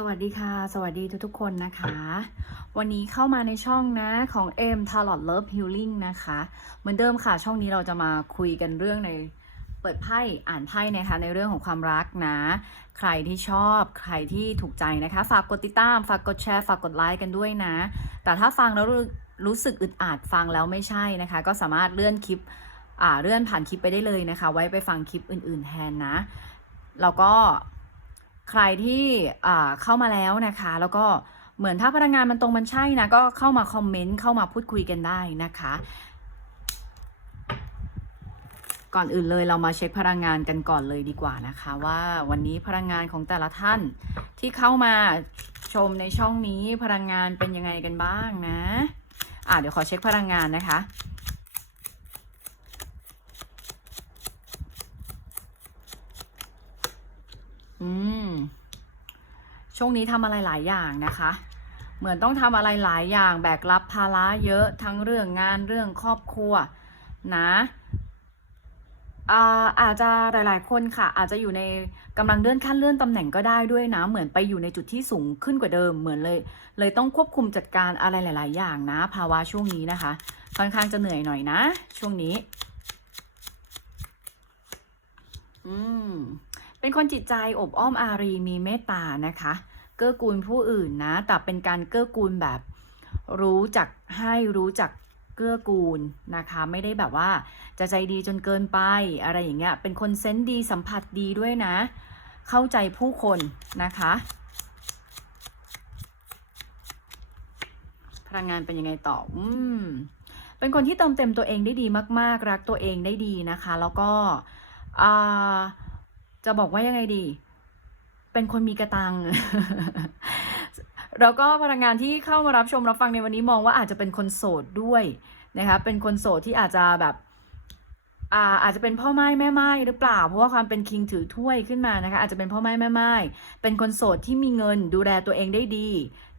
สวัสดีค่ะ สวัสดีทุกๆคนนะคะ วันนี้เข้ามาในช่องนะของ M Tarot Love Healing นะคะ เหมือนเดิมค่ะ ช่องนี้เราจะมาคุยกันเรื่องในเปิดไพ่อ่านไพ่นะคะในเรื่องของความรักนะ ใครที่ชอบใครที่ถูกใจนะคะ ฝากกดติดตาม ฝากกดแชร์ ฝากกดไลค์กันด้วยนะ แต่ถ้าฟังแล้วรู้รู้สึกอึดอัดฟังแล้วไม่ใช่นะคะ ก็สามารถเลื่อนคลิปอ่าเลื่อนผ่านคลิปไปได้เลยนะคะ ไว้ไปฟังคลิปอื่น ๆ แทนนะแล้วก็ ใครที่เข้ามาแล้วนะคะ แล้วก็เหมือนถ้าพลังงานมันตรงมันใช่นะก็เข้ามาคอมเมนต์เข้ามาพูดคุยกันได้นะคะ ก่อนอื่นเลยเรามาเช็คพลังงานกันก่อนเลยดีกว่านะคะ ว่าวันนี้พลังงานของแต่ละท่านที่เข้ามาชมในช่องนี้พลังงานเป็นยังไงกันบ้างนะอะเดี๋ยวขอเช็คพลังงานนะคะ อืม ช่วงนี้ทำอะไรหลายอย่างนะคะ เหมือนต้องทำอะไรหลายอย่าง แบกรับภาระเยอะทั้งเรื่องงานเรื่องครอบครัว นะอาอาจจะหลาย ๆ คนค่ะ อาจจะอยู่ในกำลังเลื่อนขั้นเลื่อนตำแหน่งก็ได้ด้วยนะ เหมือนไปอยู่ในจุดที่สูงขึ้นกว่าเดิมเหมือนเลย เลยต้องควบคุมจัดการอะไรหลาย ๆ อย่างนะ ภาวะช่วงนี้นะคะ ค่อนข้างจะเหนื่อยหน่อยนะ ช่วงนี้ อืม เป็นคนจิตใจอบอ้อมอารีมีเมตตานะคะ เกื้อกูลผู้อื่นนะ แต่เป็นการเกื้อกูลแบบรู้จักให้รู้จักเกื้อกูลนะคะ ไม่ได้แบบว่าจะใจดีจนเกินไปอะไรอย่างเงี้ย เป็นคนเซนส์ดีสัมผัสดีด้วยนะ เข้าใจผู้คนนะคะ พลังงานเป็นยังไงต่อ อืม เป็นคนที่เติมเต็มตัวเองได้ดีมาก ๆ รักตัวเองได้ดีนะคะ แล้วก็อ่า จะบอกว่ายังไงดี เป็นคนมีกระตัง แล้วก็พลังงานที่เข้ามารับชมรับฟังในวันนี้มองว่าอาจจะเป็นคนโสดด้วยนะคะ เป็นคนโสดที่อาจจะแบบ อาจจะเป็นพ่อไม้แม่ไม้หรือเปล่า เพราะว่าความเป็นคิงถือถ้วยขึ้นมานะคะอาจจะเป็นพ่อไม้แม่ไม้เป็นคนโสดที่มีเงินดูแลตัวเองได้ดี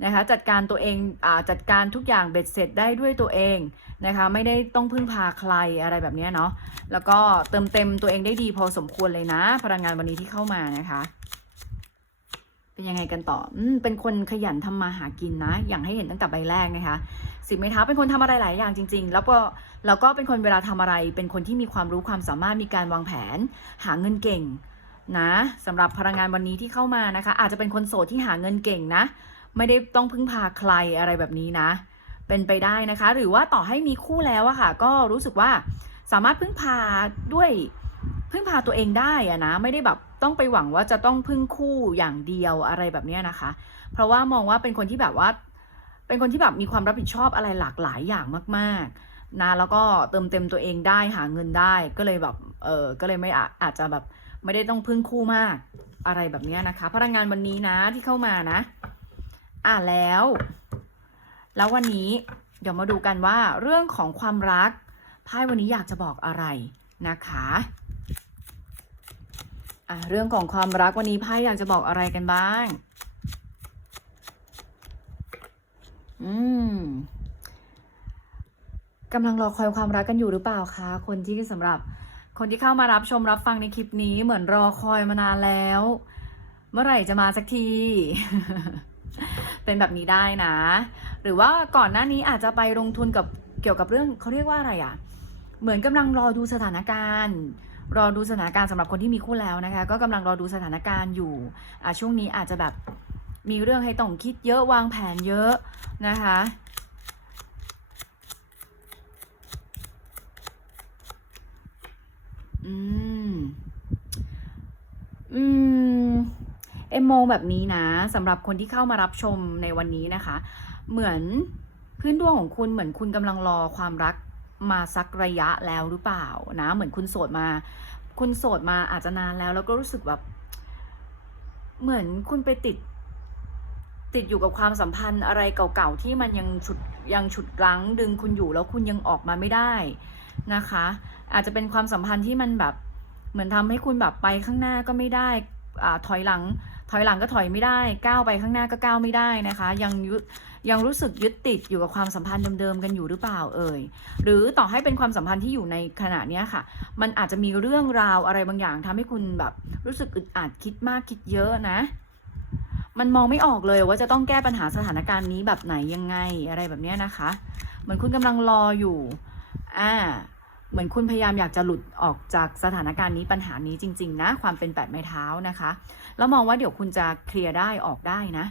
นะคะจัดการตัวเองอจัดการทุกอย่างเบ็ดเสร็จได้ด้วยตัวเองนะคะไม่ได้ต้องพึ่งพาใครอะไรแบบนี้เนาะแล้วก็เติมเต็มตัวเองได้ดีพอสมควรเลยนะ พลังงานวันนี้ที่เข้ามานะคะเป็นยังไงกันต่ออเป็นคนขยันทำมาหากินนะ อย่างให้เห็นตั้งแต่ใบแรกนะคะ สิบไม้เท้าเป็นคนทำอะไรหลายอย่างจริง ๆ แล้วก็แล้วก็เป็นคนเวลาทำอะไร เป็นคนที่มีความรู้ความสามารถมีการวางแผน หาเงินเก่งนะสำหรับพลังงานวันนี้ที่เข้ามานะคะ อาจจะเป็นคนโสดที่หาเงินเก่งนะ ไม่ได้ต้องพึ่งพาใครอะไรแบบนี้นะ เป็นไปได้นะคะ หรือว่าต่อให้มีคู่แล้วอะค่ะ ก็รู้สึกว่าสามารถพึ่งพาด้วยพึ่งพาตัวเองได้อะนะ ไม่ได้แบบต้องไปหวังว่าจะต้องพึ่งคู่อย่างเดียวอะไรแบบนี้นะคะ เพราะว่ามองว่าเป็นคนที่แบบว่า เป็นคนที่แบบมีความรับผิดชอบอะไรหลากหลายอย่างมาก ๆ นะ แล้วก็เติมเต็มตัวเองได้หาเงินได้ ก็เลยแบบ เออก็เลยไม่อาอาจจะแบบไม่ได้ต้องพึ่งคู่มากอะไรแบบนี้นะคะ พลังงานวันนี้นะที่เข้ามานะ อ่าแล้ว แล้ววันนี้เดี๋ยวมาดูกันว่าเรื่องของความรักไพ่วันนี้อยากจะบอกอะไรนะคะอะเรื่องของความรักวันนี้ไพ่อยากจะบอกอะไรกันบ้าง อืมกำลังรอคอยความรักกันอยู่หรือเปล่าคะ คนที่สำหรับ คนที่เข้ามารับชมรับฟังในคลิปนี้เหมือนรอคอยมานานแล้ว เมื่อไหร่จะมาสักที เป็นแบบนี้ได้นะ หรือว่าก่อนหน้านี้อาจจะไปลงทุนกับเกี่ยวกับเรื่องเขาเรียกว่าอะไรอะ่ะ เหมือนกำลังรอดูสถานการณ์ รอดูสถานการณ์สำหรับคนที่มีคู่แล้วนะคะ ก็กำลังรอดูสถานการณ์อยู่อะช่วงนี้อาจจะแบบ มีเรื่องให้ต้องคิดเยอะวางแผนเยอะนะคะอืม อืม เอ็มมองแบบนี้นะสำหรับคนที่เข้ามารับชมในวันนี้นะคะ เหมือนพื้นดวงของคุณเหมือนคุณกำลังรอความรักมาสักระยะแล้วหรือเปล่านะ เหมือนคุณโสดมา คุณโสดมาอาจจะนานแล้ว แล้วก็รู้สึกแบบ เหมือนคุณไปติด ติดอยู่กับความสัมพันธ์อะไรเก่าๆที่มันยังฉุดยังฉุดรั้งดึงคุณอยู่แล้วคุณยังออกมาไม่ได้นะคะ อาจจะเป็นความสัมพันธ์ที่มันแบบเหมือนทำให้คุณแบบไปข้างหน้าก็ไม่ได้อ่าถอยหลัง ถอยหลังก็ถอยไม่ได้ก้าวไปข้างหน้าก็ก้าวไม่ได้นะคะ ยังยึดยังรู้สึกยึดติดอยู่กับความสัมพันธ์เดิมๆกันอยู่หรือเปล่าเอ่ยหรือต่อให้เป็นความสัมพันธ์ที่อยู่ในขณะนี้ค่ะ มันอาจจะมีเรื่องราวอะไรบางอย่างทำให้คุณแบบรู้สึกอึดอัดคิดมากคิดเยอะนะ มันมองไม่ออกเลยว่าจะต้องแก้ปัญหาสถานการณ์นี้แบบไหนยังไงอะไรแบบนี้นะคะ เหมือนคุณกำลังรออยู่อ่าเหมือนคุณพยายามอยากจะหลุดออกจากสถานการณ์นี้ปัญหานี้จริง ๆ นะ ความเป็นแปดไม้เท้านะคะ แล้วมองว่าเดี๋ยวคุณจะเคลียร์ได้ออกได้นะ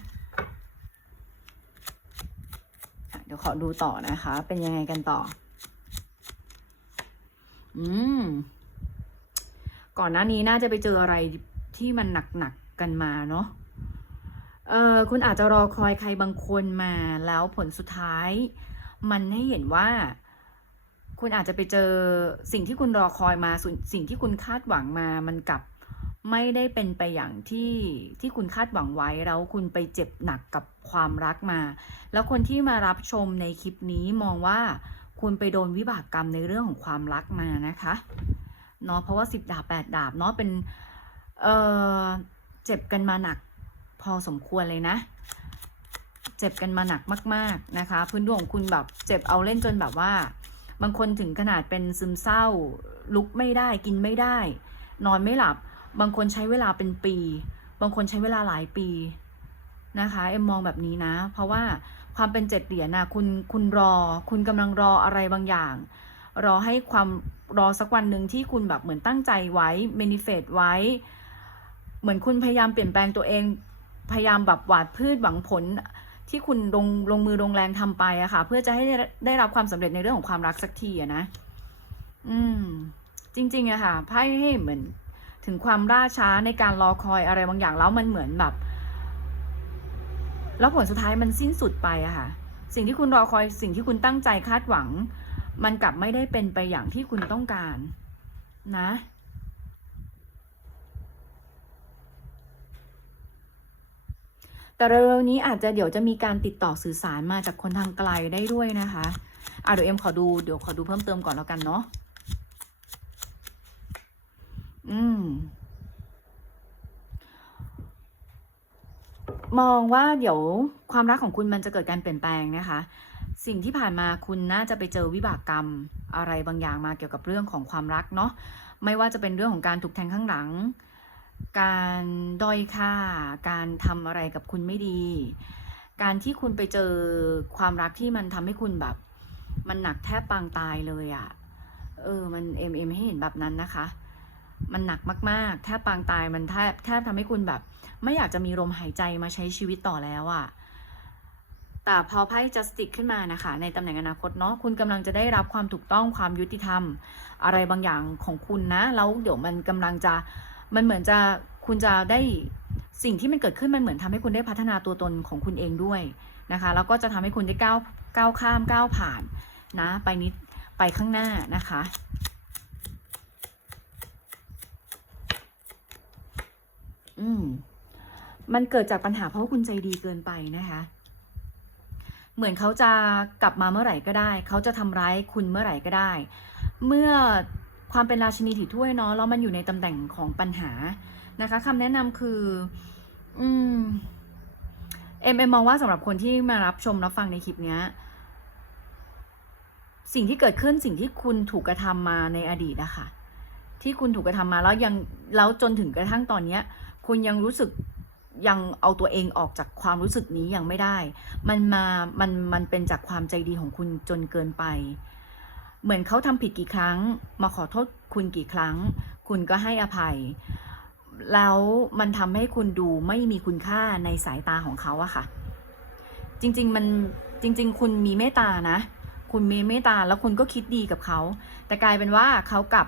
เดี๋ยวขอดูต่อนะคะ เป็นยังไงกันต่อ อืม ก่อนหน้านี้น่าจะไปเจออะไรที่มันหนักๆกันมาเนาะ เออคุณอาจจะรอคอยใครบางคนมาแล้วผลสุดท้าย มันให้เห็นว่า คุณอาจจะไปเจอสิ่งที่คุณรอคอยมาส,สิ่งที่คุณคาดหวังมามันกลับไม่ได้เป็นไปอย่างที่ที่คุณคาดหวังไว้แล้วคุณไปเจ็บหนักกับความรักมา แล้วคนที่มารับชมในคลิปนี้มองว่าคุณไปโดนวิบากกรรมในเรื่องของความรักมานะคะเนาะเพราะว่าสิบดาบแปดดาบเนาะเป็นเออเจ็บกันมาหนัก อสมควรเลยนะ เจ็บกันมาหนักมาก ๆนะคะ พื้นดวงของคุณแบบเจ็บเอาเล่นจนแบบว่า บางคนถึงขนาดเป็นซึมเศร้า ลุกไม่ได้กินไม่ได้ นอนไม่หลับ บางคนใช้เวลาเป็นปี บางคนใช้เวลาหลายปีนะคะเอ็มมองแบบนี้นะ เพราะว่าความเป็นเจ็ดเหรียญนะคุณคุณรอ คุณกำลังรออะไรบางอย่าง รอให้ความรอสักวันหนึ่งที่คุณแบบเหมือนตั้งใจไว้เมนิเฟตไว้ เหมือนคุณพยายามเปลี่ยนแปลงตัวเอง พยายามแบบหวาดพืชหวังผลที่คุณลงลงมือลงแรงทำไปอะค่ะ เพื่อจะให้ได้รับความสำเร็จในเรื่องของความรักสักทีอะนะ อืม จริงๆอะค่ะไพ่ให้เหมือน ถึงความล่าช้าในการรอคอยอะไรบางอย่างแล้วมันเหมือนแบบ แล้วผลสุดท้ายมันสิ้นสุดไปอะค่ะ สิ่งที่คุณรอคอยสิ่งที่คุณตั้งใจคาดหวัง มันกลับไม่ได้เป็นไปอย่างที่คุณต้องการ นะ แต่เร็วๆนี้อาจจะเดี๋ยวจะมีการติดต่อสื่อสารมาจากคนทางไกลได้ด้วยนะคะอะเดี๋ยวเอ็มขอดูเดี๋ยวขอดูเพิ่มเติมก่อนแล้วกันเนาะอืมมองว่าเดี๋ยวความรักของคุณมันจะเกิดการเปลี่ยนแปลงนะคะ สิ่งที่ผ่านมาคุณน่าจะไปเจอวิบากกรรมอะไรบางอย่างมาเกี่ยวกับเรื่องของความรักเนาะไม่ว่าจะเป็นเรื่องของการถูกแทงข้างหลัง การด้อยค่า การทำอะไรกับคุณไม่ดี การที่คุณไปเจอความรักที่มันทำให้คุณแบบ มันหนักแทบปางตายเลยอะ่ะ เออ มันเอ็มเอ็มให้เห็นแบบนั้นนะคะ มันหนักมากๆ แทบปางตาย มันแทบแทบทำให้คุณแบบ ไม่อยากจะมีลมหายใจมาใช้ชีวิตต่อแล้วอะ่ะ แต่พอไพ่ justice ขึ้นมานะคะ ในตำแหน่งอนาคตเนาะ คุณกำลังจะได้รับความถูกต้อง ความยุติธรรม อะไรบางอย่างของคุณนะ แล้วเดี๋ยวมันกำลังจะ มันเหมือนจะคุณจะได้สิ่งที่มันเกิดขึ้นมันเหมือนทำให้คุณได้พัฒนาตัวตนของคุณเองด้วยนะคะแล้วก็จะทำให้คุณได้ก้าวก้าวข้ามก้าวผ่านนะไปนิดไปข้างหน้านะคะอืมมันเกิดจากปัญหาเพราะว่าคุณใจดีเกินไปนะคะ เหมือนเขาจะกลับมาเมื่อไหร่ก็ได้ เขาจะทำร้ายคุณเมื่อไหร่ก็ได้ เมื่อ ความเป็นราชินีถือถ้วยเนาะแล้วมันอยู่ในตำแหน่งของปัญหานะคะคำแนะนำคือ อืมเอ็มเอ็มมองว่าสำหรับคนที่มารับชมรับฟังในคลิปเนี้ยสิ่งที่เกิดขึ้นสิ่งที่คุณถูกกระทำมาในอดีตอะคะที่คุณถูกกระทำมาแล้วยังแล้วจนถึงกระทั่งตอนเนี้ย คุณยังรู้สึกยังเอาตัวเองออกจากความรู้สึกนี้ยังไม่ได้ มันมา มัน มันเป็นจากความใจดีของคุณจนเกินไป เหมือนเขาทำผิดกี่ครั้ง มาขอโทษคุณกี่ครั้ง คุณก็ให้อภัย แล้วมันทำให้คุณดูไม่มีคุณค่าในสายตาของเขาอะค่ะ จริง ๆ มันจริง ๆ คุณมีเมตตานะ คุณมีเมตตาแล้วคุณก็คิดดีกับเขา แต่กลายเป็นว่าเขากลับ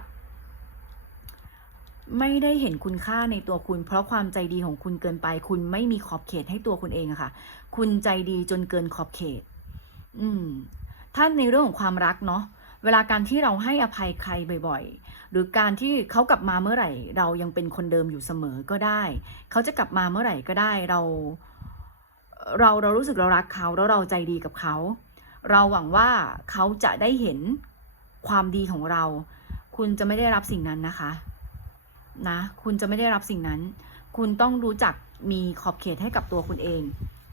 ไม่ได้เห็นคุณค่าในตัวคุณ เพราะความใจดีของคุณเกินไป คุณไม่มีขอบเขตให้ตัวคุณเองอะค่ะ คุณใจดีจนเกินขอบเขต อืม ถ้าในเรื่องของความรักเนาะ เวลาการที่เราให้อภัยใครบ่อยๆ หรือการที่เขากลับมาเมื่อไหร่ เรายังเป็นคนเดิมอยู่เสมอก็ได้ เขาจะกลับมาเมื่อไหร่ก็ได้เรา เราเรารู้สึกเรารักเขาแล้วเราใจดีกับเขา เราหวังว่าเขาจะได้เห็นความดีของเรา คุณจะไม่ได้รับสิ่งนั้นนะคะ นะ คุณจะไม่ได้รับสิ่งนั้น คุณต้องรู้จักมีขอบเขตให้กับตัวคุณเอง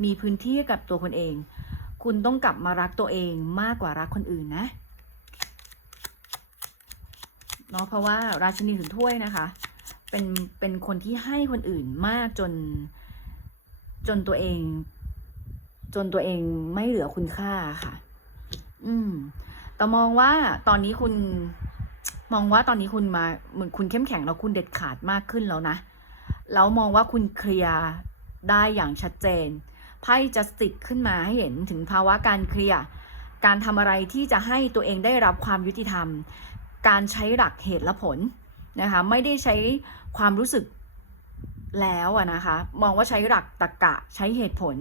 มีพื้นที่ให้กับตัวคุณเอง คุณต้องกลับมารักตัวเองมากกว่ารักคนอื่นนะ เนาะเพราะว่าราชินีถือถ้วยนะคะ เป็นเป็นคนที่ให้คนอื่นมากจนจนตัวเอง จนตัวเองไม่เหลือคุณค่าค่ะ อืม แต่มองว่าตอนนี้คุณ มองว่าตอนนี้คุณมาเหมือนคุณเข้มแข็งแล้วคุณเด็ดขาดมากขึ้นแล้วนะแล้วมองว่าคุณเคลียร์ได้อย่างชัดเจนไพ่จะติดขึ้นมาให้เห็นถึงภาวะการเคลียร์การทำอะไรที่จะให้ตัวเองได้รับความยุติธรรม การใช้หลักเหตุและผลนะคะไม่ได้ใช้ความรู้สึกแล้วอะนะคะมองว่าใช้หลักตรรกะใช้เหตุผล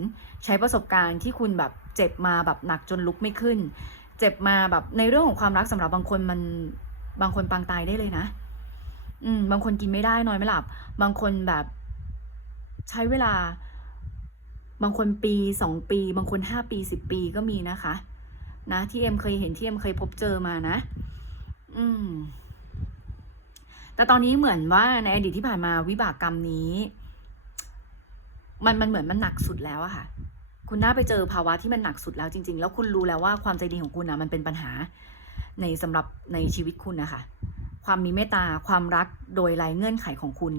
ใช้ประสบการณ์ที่คุณแบบเจ็บมาแบบหนักจนลุกไม่ขึ้น เจ็บมาแบบในเรื่องของความรักสำหรับบางคนมันบางคนปางตายได้เลยนะ อืมบางคนกินไม่ได้นอนไม่หลับ บางคนแบบใช้เวลา บางคนปีสองปี บางคนห้าปีสิบปีก็มีนะคะ นะที่เอ็มเคยเห็นที่เอ็มเคยพบเจอมานะ อืม แต่ตอนนี้เหมือนว่าในอดีตที่ผ่านมาวิบากกรรมนี้ มันมันเหมือนมันหนักสุดแล้วอะค่ะ คุณน่าไปเจอภาวะที่มันหนักสุดแล้วจริง ๆ แล้วคุณรู้แล้วว่าความใจดีของคุณนะมันเป็นปัญหา ในสำหรับในชีวิตคุณนะคะ ความมีเมตตาความรักโดยไร้เงื่อนไขของคุณ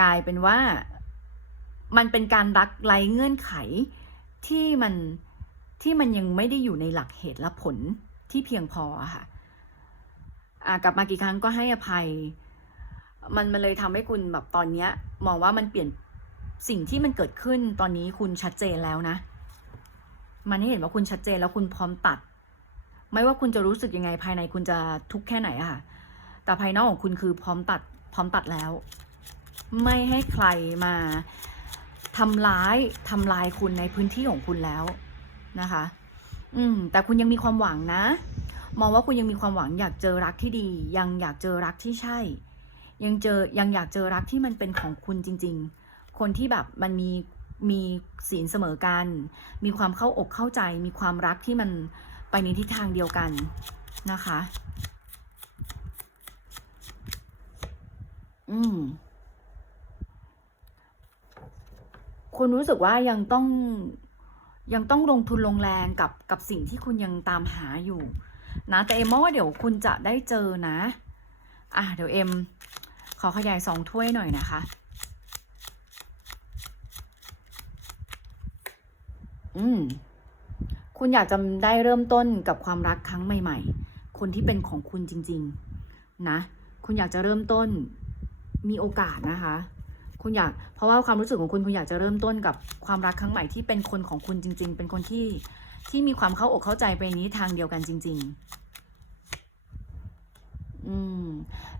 กลายเป็นว่ามันเป็นการรักไร้เงื่อนไขที่มันที่มันยังไม่ได้อยู่ในหลักเหตุและผลที่เพียงพอค่ะ กลับมากี่ครั้งก็ให้อภัย มันมันเลยทำให้คุณแบบตอนเนี้ยมองว่ามันเปลี่ยนสิ่งที่มันเกิดขึ้นตอนนี้คุณชัดเจนแล้วนะ มันให้เห็นว่าคุณชัดเจนแล้วคุณพร้อมตัด ไม่ว่าคุณจะรู้สึกยังไงภายในคุณจะทุกข์แค่ไหนอะค่ะ แต่ภายนอกของคุณคือพร้อมตัด พร้อมตัดแล้ว ไม่ให้ใครมาทำร้ายทำลายคุณในพื้นที่ของคุณแล้วนะคะ อืม แต่คุณยังมีความหวังนะ มองว่าคุณยังมีความหวังอยากเจอรักที่ดี ยังอยากเจอรักที่ใช่ ยังเจอยังอยากเจอรักที่มันเป็นของคุณจริง ๆ คนที่แบบมันมีมีศีลเสมอกัน มีความเข้าอกเข้าใจ มีความรักที่มันไปในทิศทางเดียวกันนะคะ อืม คุณรู้สึกว่ายังต้องยังต้องลงทุนลงแรงกับกับสิ่งที่คุณยังตามหาอยู่ นะแต่เอ็มว่าเดี๋ยวคุณจะได้เจอนะ อะเดี๋ยวเอ็มขอขยายสองถ้วยหน่อยนะคะ อืม คุณอยากจะได้เริ่มต้นกับความรักครั้งใหม่ ๆ คนที่เป็นของคุณจริง ๆ นะ คุณอยากจะเริ่มต้นมีโอกาสนะคะ คุณอยาก เพราะว่าความรู้สึกของคุณคุณอยากจะเริ่มต้นกับความรักครั้งใหม่ที่เป็นคนของคุณจริง ๆ เป็นคนที่ที่มีความเข้าอกเข้าใจไปนี้ทางเดียวกันจริง ๆ อืม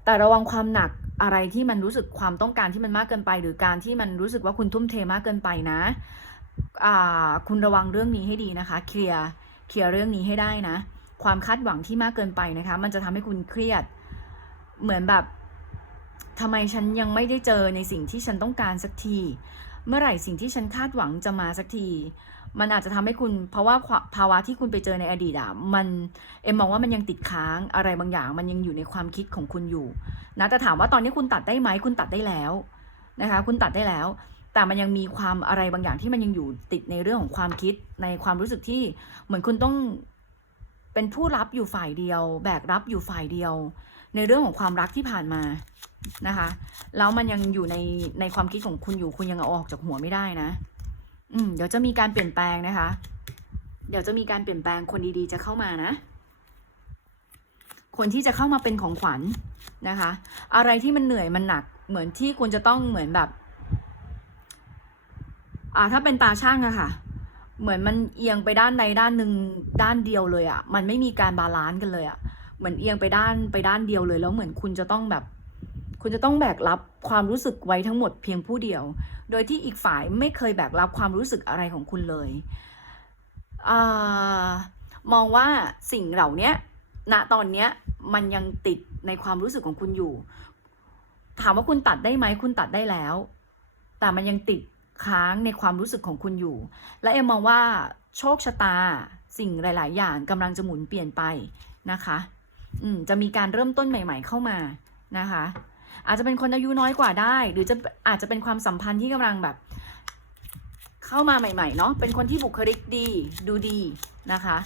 แต่ระวังความหนักอะไรที่มันรู้สึกความต้องการที่มันมากเกินไป หรือการที่มันรู้สึกว่าคุณทุ่มเทมากเกินไปนะคุณระวังเรื่องนี้ให้ดีนะคะ เคลียร์เคลียร์เรื่องนี้ให้ได้นะ ความคาดหวังที่มากเกินไปนะคะ มันจะทำให้คุณเครียด เหมือนแบบทำไมฉันยังไม่ได้เจอในสิ่งที่ฉันต้องการสักที เมื่อไหร่สิ่งที่ฉันคาดหวังจะมาสักที มันอาจจะทำให้คุณเพราะว่าภาวะที่คุณไปเจอในอดีตอะมันเอ็มมองว่ามันยังติดค้างอะไรบางอย่าง มันยังอยู่ในความคิดของคุณอยู่นะแต่ถามว่าตอนนี้คุณตัดได้ไหมคุณตัดได้แล้วนะคะ คุณตัดได้แล้ว แต่มันยังมีความอะไรบางอย่างที่มันยังอยู่ติดในเรื่องของความคิดในความรู้สึกที่เหมือนคุณต้องเป็นผู้รับอยู่ฝ่ายเดียว แบกรับอยู่ฝ่ายเดียว ในเรื่องของความรักที่ผ่านมานะคะ แล้วมันยังอยู่ในในความคิดของคุณอยู่คุณยังเอาออกจากหัวไม่ได้นะ อืมเดี๋ยวจะมีการเปลี่ยนแปลงนะคะ เดี๋ยวจะมีการเปลี่ยนแปลงคนดีๆ จะเข้ามานะ คนที่จะเข้ามาเป็นของขวัญนะคะ อะไรที่มันเหนื่อยมันหนัก เหมือนที่คุณจะต้องเหมือนแบบ อ่าถ้าเป็นตาช่างอะค่ะ เหมือนมันเอียงไปด้านใดด้านหนึ่งด้านเดียวเลยอะมันไม่มีการบาลานซ์กันเลยอะเหมือนเอียงไปด้านไปด้านเดียวเลย แล้วเหมือนคุณจะต้องแบบ คุณจะต้องแบกรับความรู้สึกไว้ทั้งหมดเพียงผู้เดียว โดยที่อีกฝ่ายไม่เคยแบกรับความรู้สึกอะไรของคุณเลยอมองว่าสิ่งเหล่านี้ณตอนนี้มันยังติดในความรู้สึกของคุณอยู่ ถามว่าคุณตัดได้ไหมคุณตัดได้แล้ว แต่มันยังติดค้างในความรู้สึกของคุณอยู่ และเอ็มมองว่าโชคชะตาสิ่งหลาย ๆ อย่างกำลังจะหมุนเปลี่ยนไปนะคะ อืมจะมีการเริ่มต้นใหม่ ๆ เข้ามานะคะ อาจจะเป็นคนอายุน้อยกว่าได้ หรือจะอาจจะเป็นความสัมพันธ์ที่กำลังแบบ เข้ามาใหม่ๆเนาะเป็นคนที่บุคลิกดีดูดีนะคะ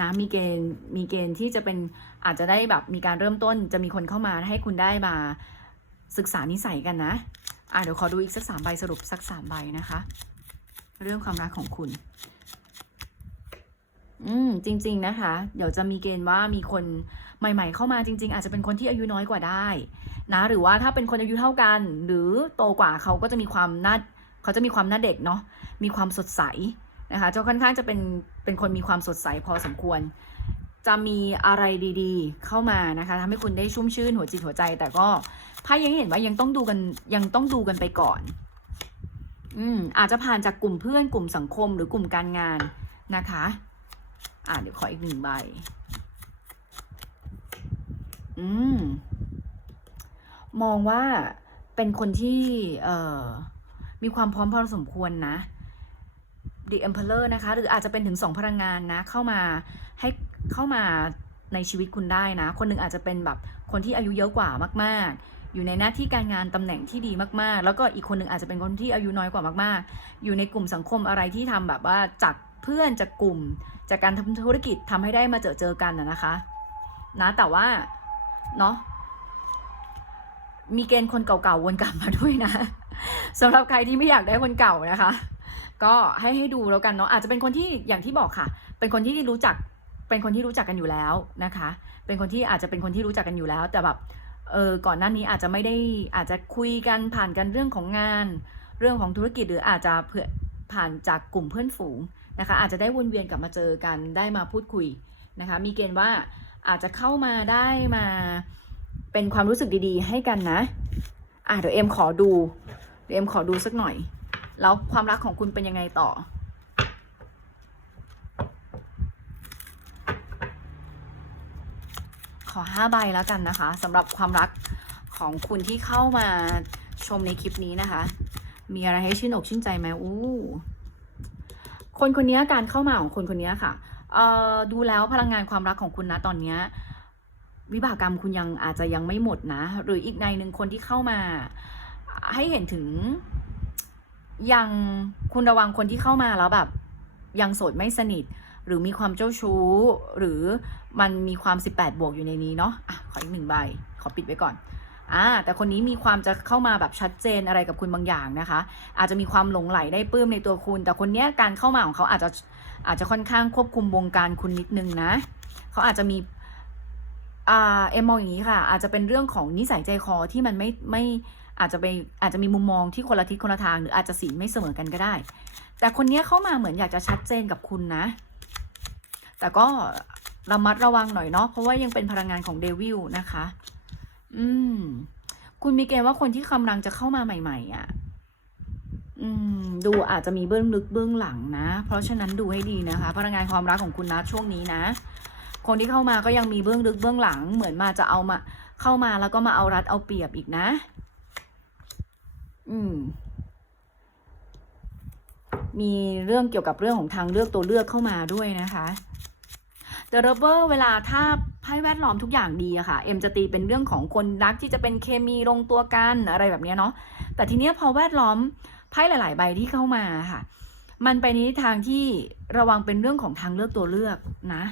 นะมีเกณฑ์มีเกณฑ์ที่จะเป็นอาจจะได้แบบมีการเริ่มต้นจะมีคนเข้ามาให้คุณได้มาศึกษานิสัยกันนะอะเดี๋ยวขอดูอีกสักสามใบสรุปสักสามใบนะคะ เรื่องความรักของคุณ อืมจริง ๆ นะคะ เดี๋ยวจะมีเกณฑ์ว่ามีคน ใหม่ ๆ เข้ามาจริง ๆ อาจจะเป็นคนที่อายุน้อยกว่าได้นะหรือว่าถ้าเป็นคนอายุเท่ากัน หรือโตกว่าเขาก็จะมีความน่าเขาจะมีความน่าเด็กเนาะมีความสดใสนะคะจะค่อนข้างจะเป็นเป็นคนมีความสดใสพอสมควร จะมีอะไรดีๆ เข้ามานะคะทำให้คุณได้ชุ่มชื่นหัวจิตหัวใจ แต่ก็ไพ่ยังเห็นว่ายังต้องดูกันยังต้องดูกันไปก่อนอืมอาจจะผ่านจากกลุ่มเพื่อนกลุ่มสังคมหรือกลุ่มการงานนะคะ อ่าเดี๋ยวขออีกหนึ่งใบ อืม มองว่าเป็นคนที่เอ่อมีความพร้อมพอสมควรนะ The Emperor นะคะ หรืออาจจะเป็นถึงสองพลังงานนะ เข้ามาให้เข้ามาในชีวิตคุณได้นะ คนหนึ่งอาจจะเป็นแบบคนที่อายุเยอะกว่ามากๆ อยู่ในหน้าที่การงานตำแหน่งที่ดีมากๆ แล้วก็อีกคนหนึ่งอาจจะเป็นคนที่อายุน้อยกว่ามากๆ อยู่ในกลุ่มสังคมอะไรที่ทำแบบว่าจากเพื่อนจากกลุ่ม จากการทำธุรกิจทำให้ได้มาเจอเจอกันนะคะ นะแต่ว่า เนาะมีเกณฑ์คนเก่าๆวนกลับมาด้วยนะสำหรับใครที่ไม่อยากได้คนเก่านะคะ ก็ให้ให้ดูแล้วกันเนาะอาจจะเป็นคนที่อย่างที่บอกค่ะ เป็นคนที่รู้จักเป็นคนที่รู้จักกันอยู่แล้วนะคะ เป็นคนที่อาจจะเป็นคนที่รู้จักกันอยู่แล้ว แต่แบบเออก่อนหน้านี้อาจจะไม่ได้อาจจะคุยกันผ่านกันเรื่องของงาน เรื่องของธุรกิจหรืออาจจะเผื่อผ่านจากกลุ่มเพื่อนฝูงนะคะ อาจจะได้วนเวียนกลับมาเจอกันได้มาพูดคุยนะคะ มีเกณฑ์ว่า อาจจะเข้ามาได้มาเป็นความรู้สึกดีๆ ให้กันนะ อะเดี๋ยวเอ็มขอดู เดี๋ยวเอ็มขอดูสักหน่อย แล้วความรักของคุณเป็นยังไงต่อ ขอห้าใบแล้วกันนะคะสำหรับความรักของคุณที่เข้ามาชมในคลิปนี้นะคะ มีอะไรให้ชื่นอกชื่นใจไหมอู้คนคนนี้การเข้ามาของคนคนนี้ค่ะ ดูแล้วพลังงานความรักของคุณนะตอนเนี้ยวิบากกรรมคุณยังอาจจะยังไม่หมดนะ หรืออีกในหนึ่งคนที่เข้ามาให้เห็นถึงยังคุณระวังคนที่เข้ามาแล้วแบบ ยังโสดไม่สนิท หรือมีความเจ้าชู้ หรือมันมีความ 18 บวกอยู่ในนี้เนาะอะขออีกหนึ่งใบ ขอปิดไว้ก่อนอ่าแต่คนนี้มีความจะเข้ามาแบบชัดเจนอะไรกับคุณบางอย่างนะคะ อาจจะมีความหลงไหลได้ปลื้มในตัวคุณ แต่คนเนี้ยการเข้ามาของเขาอาจจะ อาจจะค่อนข้างควบคุมวงการคุณนิดนึงนะ เขาอาจจะมีอ่าเอ็มมองอย่างนี้ค่ะ อาจจะเป็นเรื่องของนิสัยใจคอที่มันไม่ไม่อาจจะไปอาจจะมีมุมมองที่คนละทิศคนละทาง หรืออาจจะสีไม่เสมอกันก็ได้ แต่คนนี้เข้ามาเหมือนอยากจะชัดเจนกับคุณนะ แต่ก็ระมัดระวังหน่อยเนาะเพราะว่ายังเป็นพลังงานของเดวิลนะคะ อืม คุณมีเกณฑ์ว่าคนที่กำลังจะเข้ามาใหม่ ๆอะ ดูอาจจะมีเบื้องลึกเบื้องหลังนะ เพราะฉะนั้นดูให้ดีนะคะพลังงานความรักของคุณนะช่วงนี้นะ คนที่เข้ามาก็ยังมีเบื้องลึกเบื้องหลัง เหมือนมาจะเอามาเข้ามาแล้วก็มาเอารัดเอาเปรียบอีกนะ อืม มีเรื่องเกี่ยวกับเรื่องของทางเลือกตัวเลือกเข้ามาด้วยนะคะ The Rubber เวลาถ้าไพ่แวดล้อมทุกอย่างดีอะค่ะ เอ็มจะตีเป็นเรื่องของคนรักที่จะเป็นเคมีลงตัวกันอะไรแบบเนี้ยเนาะแต่ทีเนี้ยพอแวดล้อม ไพ่หลาย ๆ ใบที่เข้ามาค่ะ มันไปในทิศทางที่ระวังเป็นเรื่องของทางเลือกตัวเลือกนะ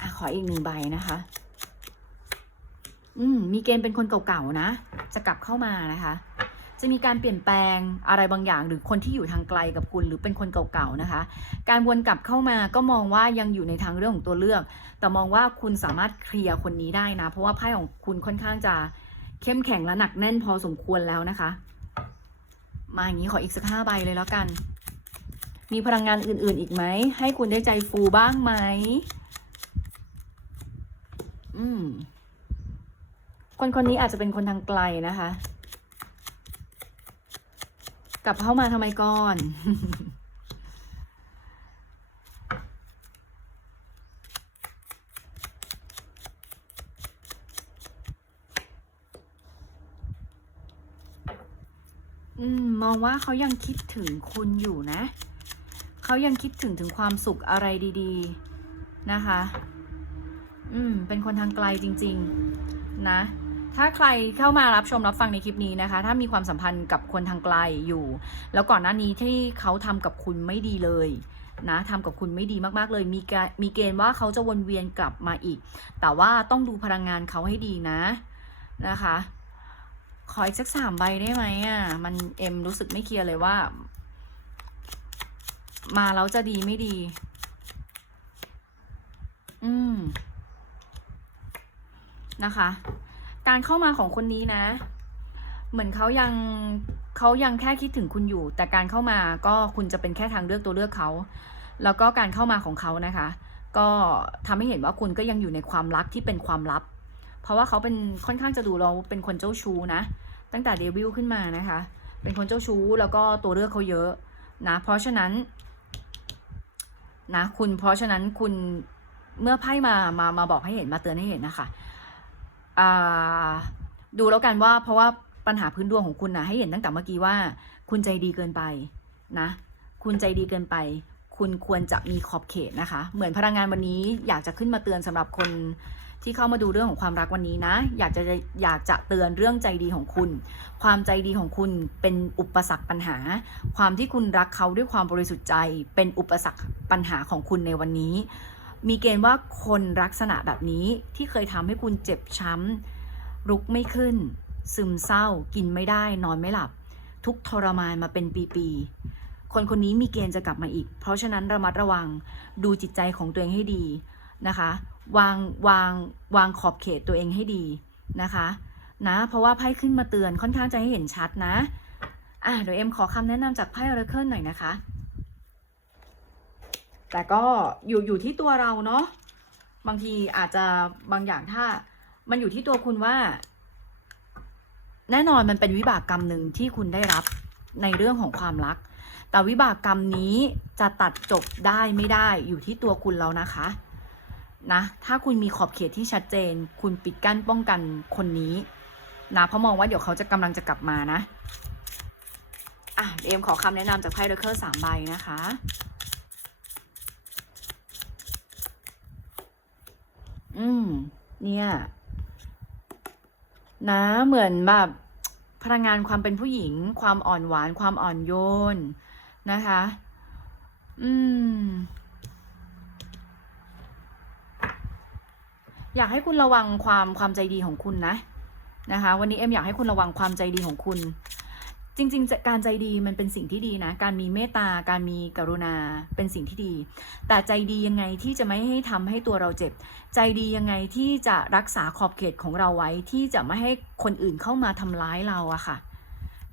อะขออีกหนึ่งใบนะคะ อืม มีเกณฑ์เป็นคนเก่าๆนะ จะกลับเข้ามานะคะ จะมีการเปลี่ยนแปลงอะไรบางอย่าง หรือคนที่อยู่ทางไกลกับคุณ หรือเป็นคนเก่าๆนะคะ การวนกลับเข้ามาก็มองว่ายังอยู่ในทางเรื่องของตัวเลือก แต่มองว่าคุณสามารถเคลียร์คนนี้ได้นะ เพราะว่าไพ่ของคุณค่อนข้างจะ เข้มแข็งและหนักแน่นพอสมควรแล้วนะคะ มาอย่างนี้ขออีกสักห้าใบเลยแล้วกัน มีพลังงานอื่นๆอีกไหม ให้คุณได้ใจฟูบ้างไหม อืม คนคนนี้อาจจะเป็นคนทางไกลนะคะ กลับเข้ามาทำไมก่อน อื มองว่าเขายังคิดถึงคุณอยู่นะ เขายังคิดถึงถึงความสุขอะไรดีๆนะคะ อืม เป็นคนทางไกลจริง ๆ นะ ถ้าใครเข้ามารับชมรับฟังในคลิปนี้นะคะ ถ้ามีความสัมพันธ์กับคนทางไกลอยู่ แล้วก่อนหน้านี้ที่เขาทำกับคุณไม่ดีเลยนะทำกับคุณไม่ดีมากๆเลย มีกมีเกณฑ์ว่าเขาจะวนเวียนกลับมาอีก แต่ว่าต้องดูพลังงานเขาให้ดีนะนะคะ ขออีกสักสามใบได้ไหมอะ มันเอ็มรู้สึกไม่เคลียร์เลยว่า มาแล้วจะดีไม่ดี อืม นะคะ การเข้ามาของคนนี้นะ เหมือนเขายังเขายังแค่คิดถึงคุณอยู่ แต่การเข้ามาก็คุณจะเป็นแค่ทางเลือกตัวเลือกเขา แล้วก็การเข้ามาของเขานะคะ ก็ทำให้เห็นว่าคุณก็ยังอยู่ในความรักที่เป็นความลับ เพราะว่าเขาเป็นค่อนข้างจะดูเราเป็นคนเจ้าชู้นะ ตั้งแต่เดบิวต์ขึ้นมานะคะ เป็นคนเจ้าชู้แล้วก็ตัวเลือกเขาเยอะนะ เพราะฉะนั้นนะคุณเพราะฉะนั้นคุณเมื่อไพ่มามามาบอกให้เห็นมาเตือนให้เห็นนะคะอ่าดูแล้วกันว่าเพราะว่าปัญหาพื้นดวงของคุณนะให้เห็นตั้งแต่เมื่อกี้ว่า คุณใจดีเกินไปนะ คุณใจดีเกินไป คุณควรจะมีขอบเขตนะคะ เหมือนพลังงานวันนี้อยากจะขึ้นมาเตือนสำหรับคน ที่เข้ามาดูเรื่องของความรักวันนี้นะ อยากจะอยากจะเตือนเรื่องใจดีของคุณ ความใจดีของคุณเป็นอุปสรรคปัญหา ความที่คุณรักเขาด้วยความบริสุทธิ์ใจ เป็นอุปสรรคปัญหาของคุณในวันนี้ มีเกณฑ์ว่าคนลักษณะแบบนี้ที่เคยทำให้คุณเจ็บช้ำลุกไม่ขึ้น ซึมเศร้า กินไม่ได้ นอนไม่หลับ ทุกทรมานมาเป็นปีๆคนคนนี้มีเกณฑ์จะกลับมาอีก เพราะฉะนั้นระมัดระวังดูจิตใจของตัวเองให้ดีนะคะ วางวางวางขอบเขตตัวเองให้ดีนะคะนะเพราะว่าไพ่ขึ้นมาเตือนค่อนข้างจะให้เห็นชัดนะอะเดี๋ยวเอ็มขอคำแนะนำจากไพ่ออร์เคิลหน่อยนะคะ แต่ก็อยู่อยู่ที่ตัวเราเนาะบางทีอาจจะบางอย่างถ้ามันอยู่ที่ตัวคุณว่า แน่นอนมันเป็นวิบากกรรมหนึ่งที่คุณได้รับในเรื่องของความรัก แต่วิบากกรรมนี้จะตัดจบได้ไม่ได้อยู่ที่ตัวคุณแล้วนะคะ นะ ถ้าคุณมีขอบเขตที่ชัดเจน คุณปิดกั้นป้องกันคนนี้นะเพราะมองว่าเดี๋ยวเขาจะกำลังจะกลับมานะ อะเอมขอคำแนะนำจากไพ่เดอะเคอร์สามใบนะคะ อืม เนี่ย นะ เหมือนแบบพลังงานความเป็นผู้หญิง ความอ่อนหวาน ความอ่อนโยนนะคะ อืม อยากให้คุณระวังความความใจดีของคุณนะนะคะ วันนี้เอ็มอยากให้คุณระวังความใจดีของคุณ จริง ๆ การใจดีมันเป็นสิ่งที่ดีนะ การมีเมตตา การมีกรุณาเป็นสิ่งที่ดี แต่ใจดียังไงที่จะไม่ให้ทำให้ตัวเราเจ็บ ใจดียังไงที่จะรักษาขอบเขตของเราไว้ที่จะไม่ให้คนอื่นเข้ามาทำร้ายเราอะค่ะ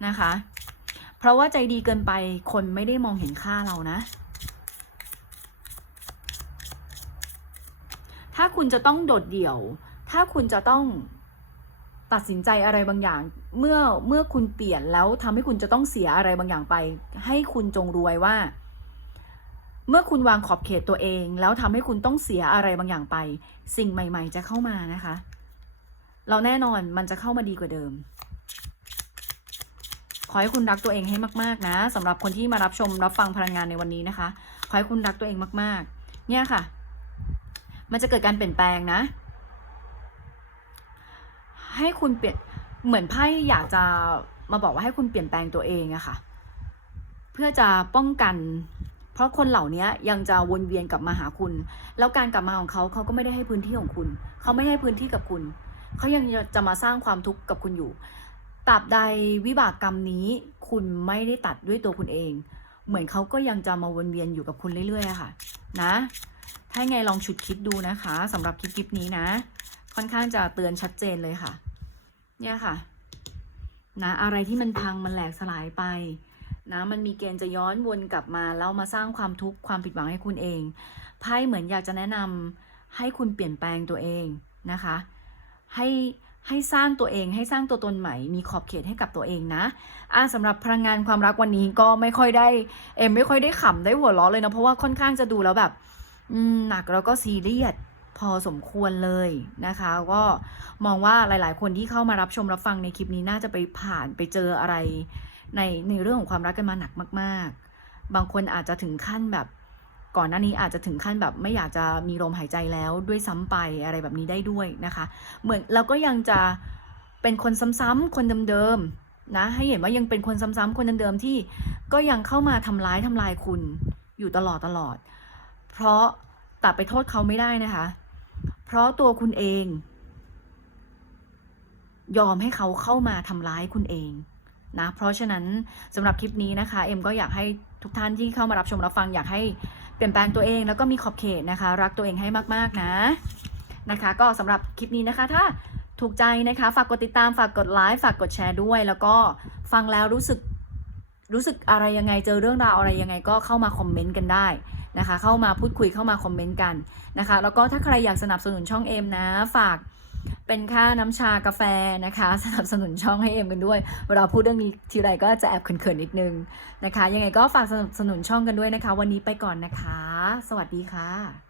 นะคะ เพราะว่าใจดีเกินไปคนไม่ได้มองเห็นค่าเรานะ ถ้าคุณจะต้องโดดเดี่ยว ถ้าคุณจะต้องตัดสินใจอะไรบางอย่าง เมื่อเมื่อคุณเปลี่ยนแล้วทำให้คุณจะต้องเสียอะไรบางอย่างไป ให้คุณจงรวยว่า เมื่อคุณวางขอบเขตตัวเอง แล้วทำให้คุณต้องเสียอะไรบางอย่างไป สิ่งใหม่ ๆ จะเข้ามานะคะ เราแน่นอนมันจะเข้ามาดีกว่าเดิม ขอให้คุณรักตัวเองให้มากๆ นะสำหรับคนที่มารับชมรับฟังพลังงานในวันนี้นะคะ ขอให้คุณรักตัวเองมาก ๆ เนี่ยค่ะ มันจะเกิดการเปลี่ยนแปลงนะ ให้คุณเปลี่ยนเหมือนไพ่อยากจะมาบอกว่าให้คุณเปลี่ยนแปลงตัวเองอะค่ะ เพื่อจะป้องกัน เพราะคนเหล่านี้ยังจะวนเวียนกลับมาหาคุณ แล้วการกลับมาของเขาเขาก็ไม่ได้ให้พื้นที่ของคุณ เขาไม่ให้พื้นที่กับคุณ เขายังจะมาสร้างความทุกข์กับคุณอยู่ตราบใดวิบากกรรมนี้คุณไม่ได้ตัดด้วยตัวคุณเอง เหมือนเขาก็ยังจะมาวนเวียนอยู่กับคุณเรื่อยๆค่ะ นะ ถ้ไงลองฉุดคิดดูนะคะสำหรับคลิปนี้นะ ค่อนข้างจะเตือนชัดเจนเลยค่ะ เนี่ยค่ะ นะอะไรที่มันพังมันแหลกสลายไปนะมันมีเกณฑ์จะย้อนวนกลับมาแล้วมาสร้างความทุกข์ความผิดหวังให้คุณเองไพ่เหมือนอยากจะแนะนำให้คุณเปลี่ยนแปลงตัวเองนะคะ ให้ให้สร้างตัวเองให้สร้างตัวตนใหม่ มีขอบเขตให้กับตัวเองนะอ่าสำหรับพลังงานความรักวันนี้ก็ไม่ค่อยได้เอ็มไม่ค่อยได้ขำได้หัวเราะเลยนะเพราะว่าค่อนข้างจะดูแล้วแบบ หนักแล้วก็ซีเรียสพอสมควรเลยนะคะ ก็มองว่าหลาย ๆ คนที่เข้ามารับชมรับฟังในคลิปนี้น่าจะไปผ่านไปเจออะไร ในในเรื่องของความรักกันมาหนักมาก ๆ บางคนอาจจะถึงขั้นแบบ ก่อนหน้านี้อาจจะถึงขั้นแบบไม่อยากจะมีลมหายใจแล้วด้วยซ้ำไปอะไรแบบนี้ได้ด้วยนะคะ เหมือนเราก็ยังจะเป็นคนซ้ำๆคนเดิม ๆ นะ ให้เห็นว่ายังเป็นคนซ้ำๆคนเดิม ๆ ที่ก็ยังเข้ามาทำร้ายทำลายคุณอยู่ตลอดตลอด เพราะแต่ไปโทษเขาไม่ได้นะคะ เพราะตัวคุณเอง ยอมให้เขาเข้ามาทำร้ายคุณเองนะเพราะฉะนั้นสำหรับคลิปนี้นะคะ เอ็มก็อยากให้ทุกท่านที่เข้ามารับชมรับฟังอยากให้เปลี่ยนแปลงตัวเองแล้วก็มีขอบเขตนะคะ รักตัวเองให้มากๆนะนะคะ ก็สำหรับคลิปนี้นะคะถ้าถูกใจนะคะฝากกดติดตามฝากกดไลค์ฝากกดแชร์ด้วย แล้วก็ฟังแล้วรู้สึกรู้สึกอะไรยังไงเจอเรื่องราวอะไรยังไงก็เข้ามาคอมเมนต์กันได้ นะคะ เข้ามาพูดคุยเข้ามาคอมเมนต์กันนะคะ แล้วก็ถ้าใครอยากสนับสนุนช่องเอ็มนะฝากเป็นค่าน้ำชากาแฟนะคะ สนับสนุนช่องให้เอ็มกันด้วย เวลาพูดเรื่องนี้ทีไรก็จะแอบเขินๆนิดนึงนะคะ ยังไงก็ฝากสนับสนุนช่องกันด้วยนะคะ วันนี้ไปก่อนนะคะ สวัสดีค่ะ